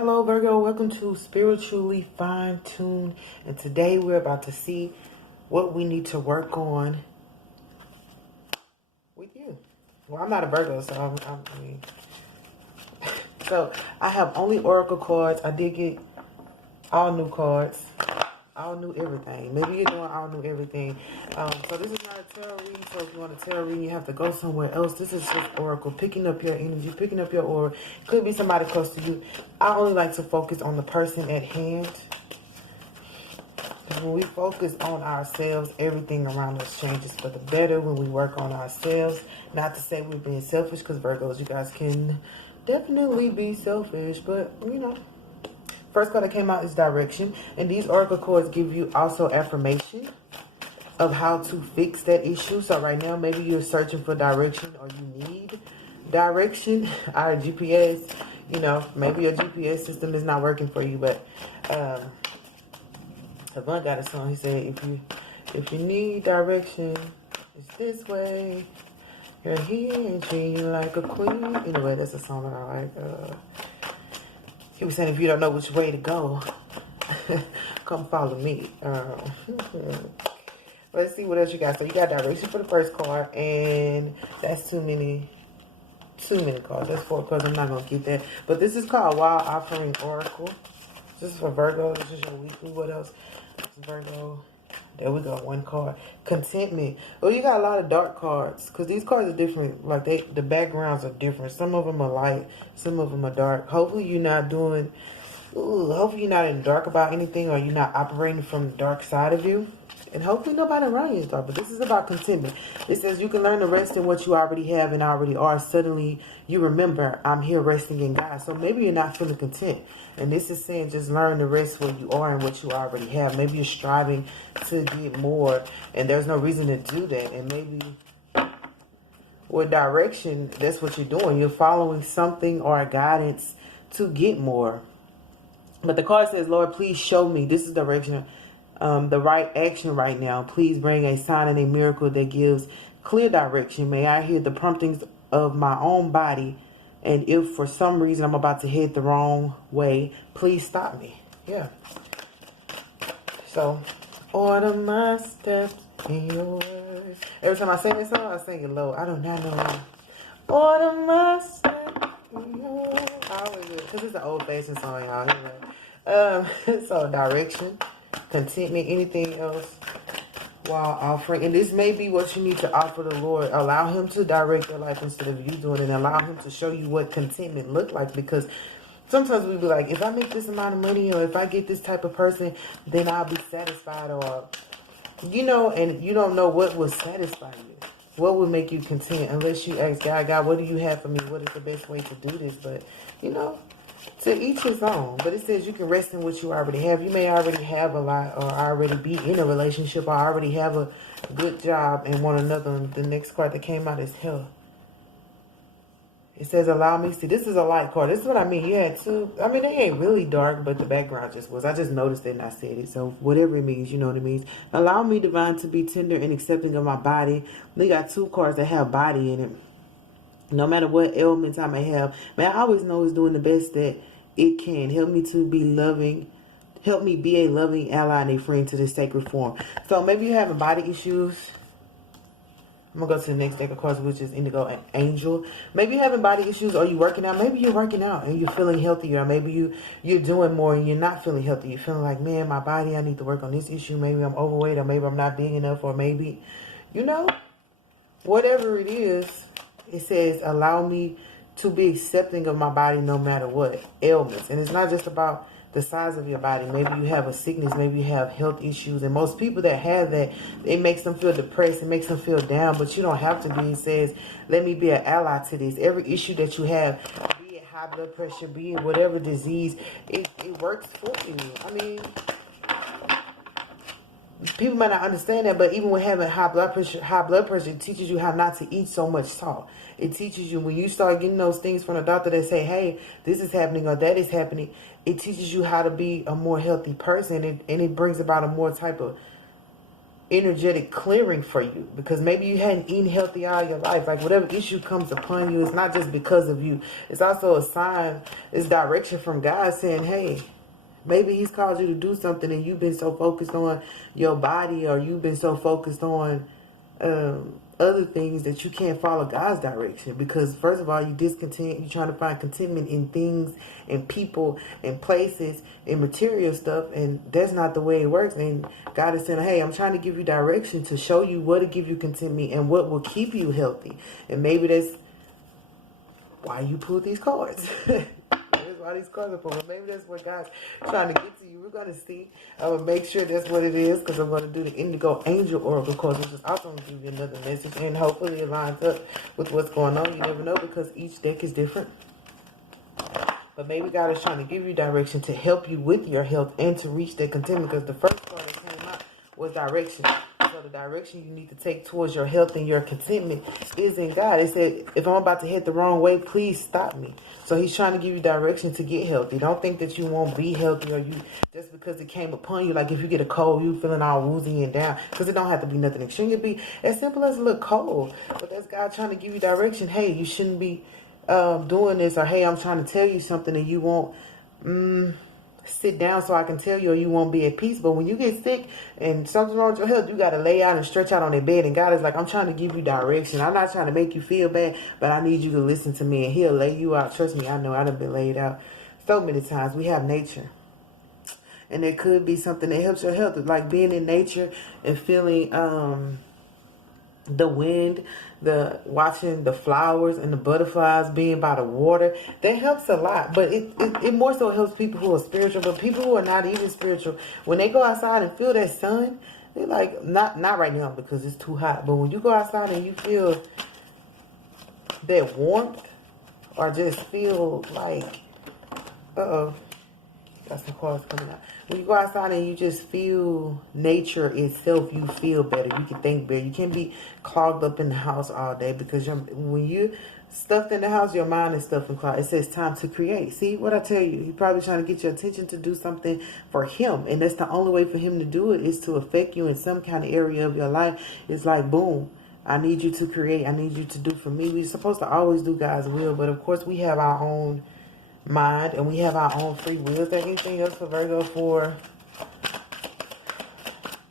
Hello Virgo, welcome to Spiritually Fine Tuned, and today we're about to see what we need to work on with you. Well, I'm not a Virgo, so I mean, so I have only Oracle cards. I did get all new cards, all new everything. Maybe you're doing all new everything. So this is not a tarot reading, so if you want a tarot reading, you have to go somewhere else. This is just Oracle, picking up your energy, picking up your aura. Could be somebody close to you. I only like to focus on the person at hand. When we focus on ourselves, everything around us changes for the better when we work on ourselves. Not to say we're being selfish, because Virgos, you guys can definitely be selfish, but you know. First card that came out is direction, and these oracle cards give you also affirmation of how to fix that issue. So right now, maybe you're searching for direction or you need direction. Our GPS, you know, maybe your GPS system is not working for you, but Avant got a song. He said, if you need direction, it's this way. You're here and treat you like a queen. Anyway, that's a song that I like. He was saying, if you don't know which way to go, come follow me. Let's see what else you got. So you got direction for the first card, and that's too many cards. That's 4 cards. I'm not going to get that. But this is called Wild Offering Oracle. This is for Virgo. This is your weekly. What else? This is Virgo. There we go. 1 card. Contentment. Oh, you got a lot of dark cards, because these cards are different. Like the backgrounds are different. Some of them are light. Some of them are dark. Hopefully you're not doing... hopefully you're not in the dark about anything, or you're not operating from the dark side of you. And hopefully nobody around you is dark. But this is about contentment. It says you can learn to rest in what you already have and already are. Suddenly you remember, I'm here resting in God. So maybe you're not feeling content. And this is saying just learn to rest where you are and what you already have. Maybe you're striving to get more, and there's no reason to do that. And maybe with direction, that's what you're doing. You're following something or a guidance to get more. But the card says, Lord, please show me. This is direction. The right action right now. Please bring a sign and a miracle that gives clear direction. May I hear the promptings of my own body. And if for some reason I'm about to head the wrong way, please stop me. Yeah. So, order my steps in your words. Every time I sing this song, I sing it low. I do not know why. Order my steps in your words. I always do it, because it's an old-fashioned song, y'all. So, direction, contentment, anything else while offering. And this may be what you need to offer the Lord. Allow him to direct your life instead of you doing it, and allow him to show you what contentment look like. Because sometimes we be like, if I make this amount of money, or if I get this type of person, then I'll be satisfied. Or, you know, and you don't know what will satisfy you. What will make you content, unless you ask God, what do you have for me? What is the best way to do this? But, you know, to each his own. But it says you can rest in what you already have. You may already have a lot, or already be in a relationship, or already have a good job and want another. And the next card that came out is health. It says, allow me. See, this is a light card. This is what I mean. You had 2. I mean, they ain't really dark, but the background just was. I just noticed it and I said it. So whatever it means, you know what it means. Allow me, divine, to be tender and accepting of my body. They got 2 cards that have body in it. No matter what ailments I may have, man, I always know it's doing the best that it can. Help me to be loving. Help me be a loving ally and a friend to this sacred form. So maybe you're having body issues. I'm going to go to the next deck of cards, which is Indigo and Angel. Maybe you're having body issues, or you're working out. Maybe you're working out and you're feeling healthier. Or maybe you're doing more and you're not feeling healthy. You're feeling like, man, my body, I need to work on this issue. Maybe I'm overweight, or maybe I'm not big enough, or maybe, you know, whatever it is. It says, allow me to be accepting of my body no matter what ailments. And it's not just about the size of your body. Maybe you have a sickness. Maybe you have health issues. And most people that have that, it makes them feel depressed. It makes them feel down. But you don't have to be. It says, let me be an ally to this. Every issue that you have, be it high blood pressure, be it whatever disease, it works for you. I mean, people might not understand that, but even with having high blood pressure, it teaches you how not to eat so much salt. It teaches you, when you start getting those things from the doctor that say, hey, this is happening or that is happening, it teaches you how to be a more healthy person, and it brings about a more type of energetic clearing for you, because maybe you hadn't eaten healthy all your life. Like whatever issue comes upon you, it's not just because of you. It's also a sign, it's direction from God saying, hey, maybe he's called you to do something and you've been so focused on your body, or you've been so focused on other things that you can't follow God's direction. Because first of all, you discontent, you're trying to find contentment in things and people and places and material stuff, and that's not the way it works. And God is saying, hey, I'm trying to give you direction to show you what to give you contentment and what will keep you healthy. And maybe that's why you pulled these cards. That's why these cards are for. But maybe that's what God's trying to get to you. We're going to see. I'm going to make sure that's what it is, because I'm going to do the Indigo Angel Oracle cards, which is also going to give you another message. And hopefully it lines up with what's going on. You never know, because each deck is different. But maybe God is trying to give you direction to help you with your health and to reach that contentment. Because the first card that came out was direction. So the direction you need to take towards your health and your contentment is in God. It said, if I'm about to head the wrong way, please stop me. So he's trying to give you direction to get healthy. Don't think that you won't be healthy, or you just because it came upon you. Like if you get a cold, you feeling all woozy and down, because it don't have to be nothing extreme. It be as simple as a little cold. But that's God trying to give you direction. Hey, you shouldn't be doing this, or hey, I'm trying to tell you something and you won't sit down so I can tell you, or you won't be at peace. But when you get sick and something's wrong with your health, you got to lay out and stretch out on their bed. And God is like, I'm trying to give you direction. I'm not trying to make you feel bad, but I need you to listen to me. And he'll lay you out. Trust me, I know. I've been laid out so many times. We have nature. And there could be something that helps your health, like being in nature and feeling the wind, watching the flowers and the butterflies, being by the water. That helps a lot. But it more so helps people who are spiritual. But people who are not even spiritual, when they go outside and feel that sun, they're like, not right now because it's too hot. But when you go outside and you feel that warmth, or just feel like, got some cards coming out. When you go outside and you just feel nature itself, you feel better. You can think better. You can't be clogged up in the house all day, because when you're stuffed in the house, your mind is stuffed and clogged. It says time to create. See what I tell you? He's probably trying to get your attention to do something for him. And that's the only way for him to do it, is to affect you in some kind of area of your life. It's like, boom, I need you to create. I need you to do for me. We're supposed to always do God's will. But of course, we have our own mind and we have our own free will. Is there anything else for Virgo for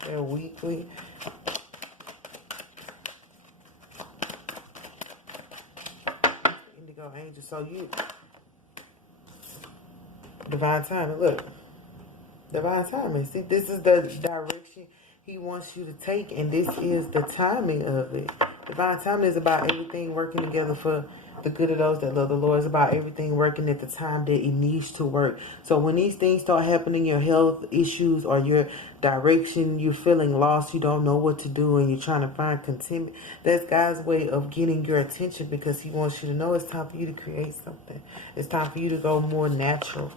their weekly? Indigo Angel. So you, divine timing. Look, divine timing. See, this is the direction he wants you to take, and this is the timing of it. Divine timing is about everything working together for the good of those that love the Lord. Is about everything working at the time that it needs to work. So when these things start happening, your health issues or your direction, you're feeling lost, you don't know what to do, and you're trying to find contentment, that's God's way of getting your attention, because he wants you to know it's time for you to create something. It's time for you to go more natural.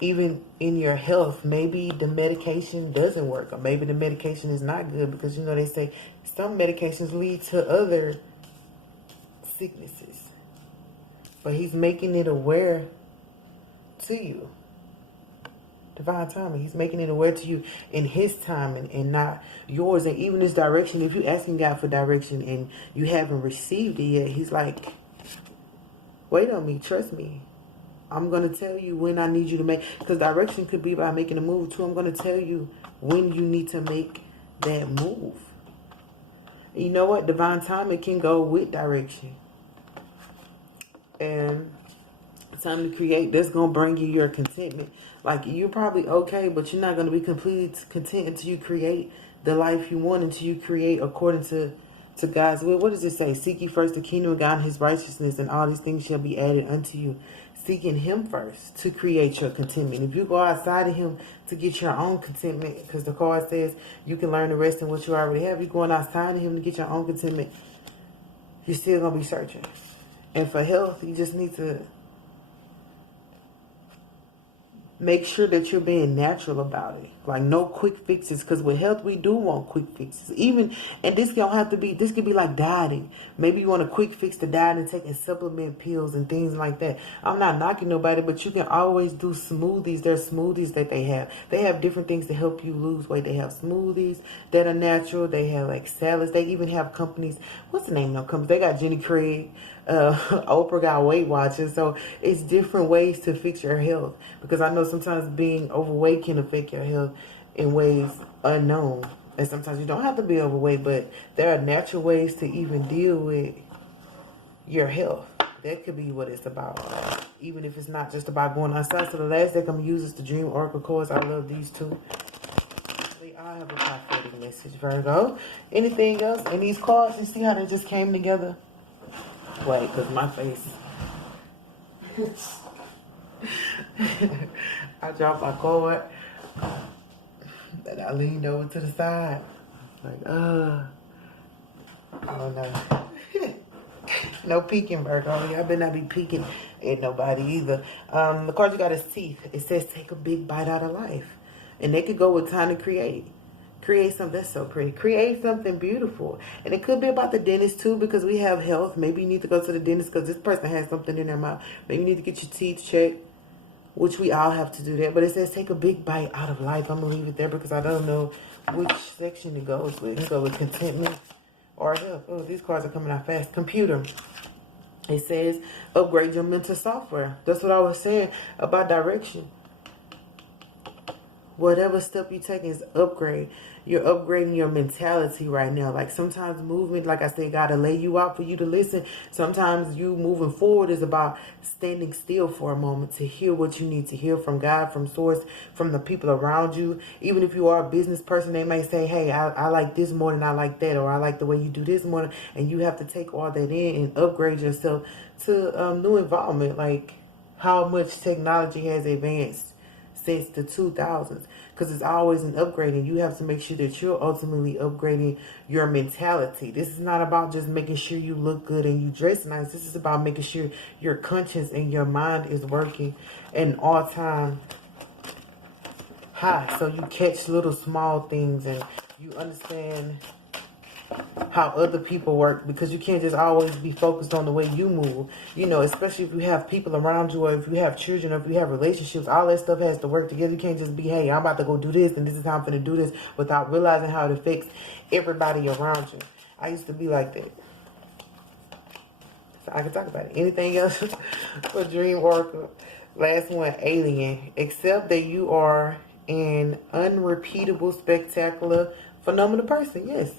Even in your health, maybe the medication doesn't work, or maybe the medication is not good, because you know they say some medications lead to other sicknesses. But he's making it aware to you. Divine timing. He's making it aware to you in his time and not yours. And even this direction, if you're asking God for direction and you haven't received it yet, he's like, wait on me, trust me. I'm going to tell you when I need you to make, because direction could be by making a move too. I'm going to tell you when you need to make that move. You know what? Divine timing can go with direction. And time to create, that's going to bring you your contentment. Like, you're probably okay, but you're not going to be completely content until you create the life you want, until you create according to God's will. What does it say? Seek ye first the kingdom of God and his righteousness, and all these things shall be added unto you. Seeking him first to create your contentment. If you go outside of him to get your own contentment, because the card says you can learn the rest in what you already have. You're going outside of him to get your own contentment, you're still going to be searching. And for health, you just need to make sure that you're being natural about it. Like no quick fixes, because with health we do want quick fixes. Even, and this don't have to be, this could be like dieting. Maybe you want a quick fix to diet and taking supplement pills and things like that. I'm not knocking nobody, but you can always do smoothies. There's smoothies that they have. They have different things to help you lose weight. They have smoothies that are natural. They have like salads. They even have companies. What's the name of them companies? They got Jenny Craig. Oprah got Weight Watchers. So it's different ways to fix your health, because I know sometimes being overweight can affect your health in ways unknown, and sometimes you don't have to be overweight, but there are natural ways to even deal with your health. That could be what it's about, even if it's not just about going outside. So the last deck I'm gonna use is the Dream Oracle cards. I love these two. They all have a prophetic message, Virgo. Anything else in these cards? You see how they just came together? Wait, because my face. I dropped my cord. Then I leaned over to the side. Like, I don't know. No peeking, Virgo. I better not be peeking at nobody either. The card you got is teeth. It says take a big bite out of life. And they could go with time to create. Create something that's so pretty. Create something beautiful. And it could be about the dentist too, because we have health. Maybe you need to go to the dentist because this person has something in their mouth. Maybe you need to get your teeth checked, which we all have to do that. But it says take a big bite out of life. I'm going to leave it there because I don't know which section it goes with. Let's go with contentment or health. Oh, these cards are coming out fast. Computer. It says upgrade your mental software. That's what I was saying about direction. Whatever step you take is upgrade. You're upgrading your mentality right now. Like sometimes movement, like I said, gotta lay you out for you to listen. Sometimes you moving forward is about standing still for a moment to hear what you need to hear from God, from source, from the people around you. Even if you are a business person, they may say, hey, I like this more than I like that, or I like the way you do this more. And you have to take all that in and upgrade yourself to new environment. Like how much technology has advanced since the 2000s, because it's always an upgrade, and you have to make sure that you're ultimately upgrading your mentality. This is not about just making sure you look good and you dress nice. This is about making sure your conscience and your mind is working an all-time high, so you catch little small things and you understand how other people work, because you can't just always be focused on the way you move, you know, especially if you have people around you, or if you have children, or if you have relationships. All that stuff has to work together. You can't just be, hey, I'm about to go do this and this is how I'm going to do this, without realizing how it affects everybody around you. I used to be like that. So I can talk about it. Anything else for Dream Oracle? Last one, alien. Accept that you are an unrepeatable, spectacular, phenomenal person. Yes.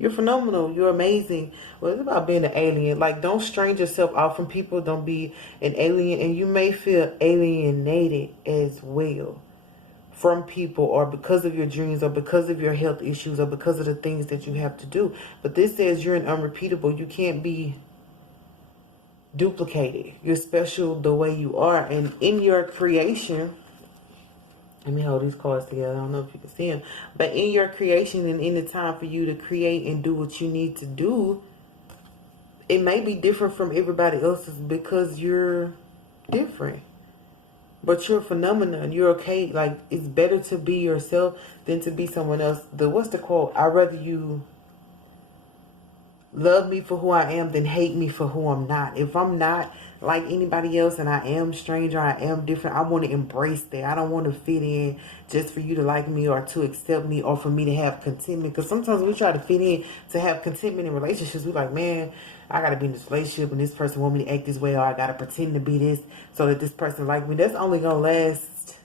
You're phenomenal. You're amazing. Well, it's about being an alien. Like, don't strain yourself out from people. Don't be an alien. And you may feel alienated as well from people, or because of your dreams, or because of your health issues, or because of the things that you have to do. But this says you're an unrepeatable. You can't be duplicated. You're special the way you are. And in your creation... Let me hold these cards together. I don't know if you can see them. But in your creation and in the time for you to create and do what you need to do, it may be different from everybody else's because you're different. But you're a phenomenon. You're okay. Like, it's better to be yourself than to be someone else. What's the quote? I'd rather you love me for who I am than hate me for who I'm not. If I'm not like anybody else and I am strange, or I am different, I want to embrace that. I don't want to fit in just for you to like me or to accept me or for me to have contentment. Because sometimes we try to fit in to have contentment in relationships. We're like, man, I got to be in this relationship and this person want me to act this way, or I got to pretend to be this so that this person like me. That's only going to last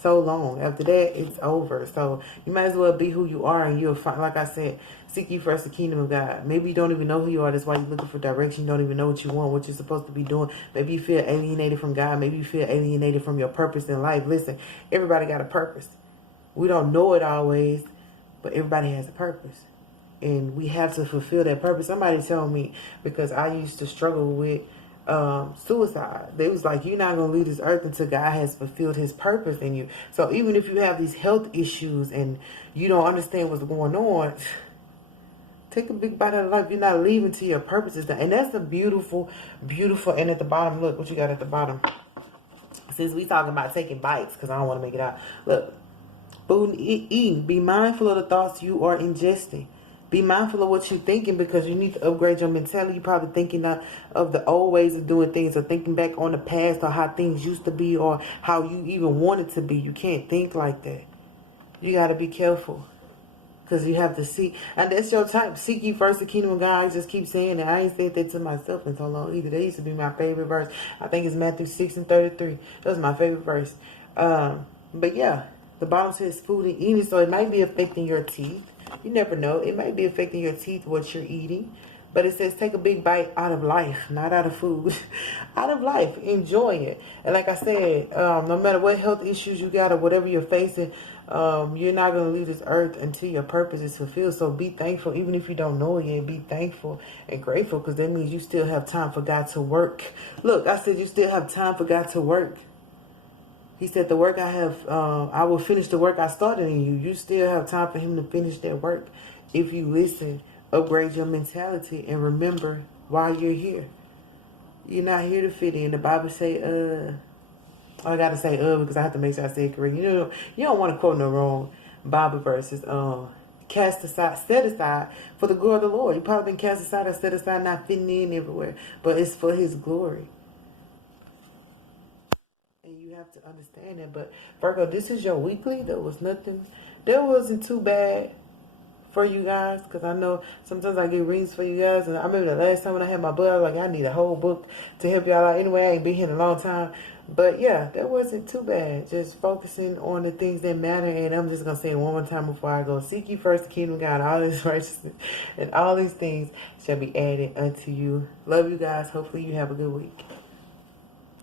so long. After that, it's over. So you might as well be who you are, and you'll find, like I said, seek ye first the kingdom of God. Maybe you don't even know who you are. That's why you're looking for direction. You don't even know what you want, what you're supposed to be doing. Maybe you feel alienated from God. Maybe you feel alienated from your purpose in life. Listen, everybody got a purpose. We don't know it always, but everybody has a purpose. And we have to fulfill that purpose. Somebody told me, because I used to struggle with suicide. They was like, you're not going to leave this earth until God has fulfilled his purpose in you. So even if you have these health issues and you don't understand what's going on, take a big bite out of life. You're not leaving till your purpose is done. And that's a beautiful, beautiful. And at the bottom, look what you got at the bottom. It Since we talking about taking bites, because I don't want to make it out. Look, food and eating. Be mindful of the thoughts you are ingesting. Be mindful of what you're thinking, because you need to upgrade your mentality. You're probably thinking of the old ways of doing things, or thinking back on the past, or how things used to be, or how you even want it to be. You can't think like that. You got to be careful, because you have to seek. And that's your type. Seek ye first the kingdom of God. I just keep saying that. I ain't said that to myself in so long either. That used to be my favorite verse. I think it's Matthew 6:33. That was my favorite verse. But yeah, the bottom says food and eating. So it might be affecting your teeth. You never know. It might be affecting your teeth, what you're eating. But it says take a big bite out of life, not out of food. Out of life. Enjoy it. And like I said, no matter what health issues you got or whatever you're facing, you're not going to leave this earth until your purpose is fulfilled. So be thankful. Even if you don't know it yet, be thankful and grateful, because that means you still have time for God to work. Look, I said you still have time for God to work. He said, the work I have, I will finish the work I started in you. You still have time for him to finish that work. If you listen, upgrade your mentality, and remember why you're here. You're not here to fit in. The Bible say, I got to say, because I have to make sure I say it correct. You don't want to quote no wrong Bible verses. Cast aside, set aside for the glory of the Lord. You probably been cast aside or set aside, not fitting in everywhere. But it's for his glory. You have to understand that. But Virgo, this is your weekly. There wasn't too bad for you guys, because I know sometimes I get readings for you guys, and I remember the last time when I had my book, I was like, I need a whole book to help y'all out. Anyway, I ain't been here in a long time, but yeah, that wasn't too bad. Just focusing on the things that matter. And I'm just gonna say it one more time before I go: seek ye first the kingdom of God, all this righteousness, and all these things shall be added unto you. Love you guys. Hopefully you have a good week.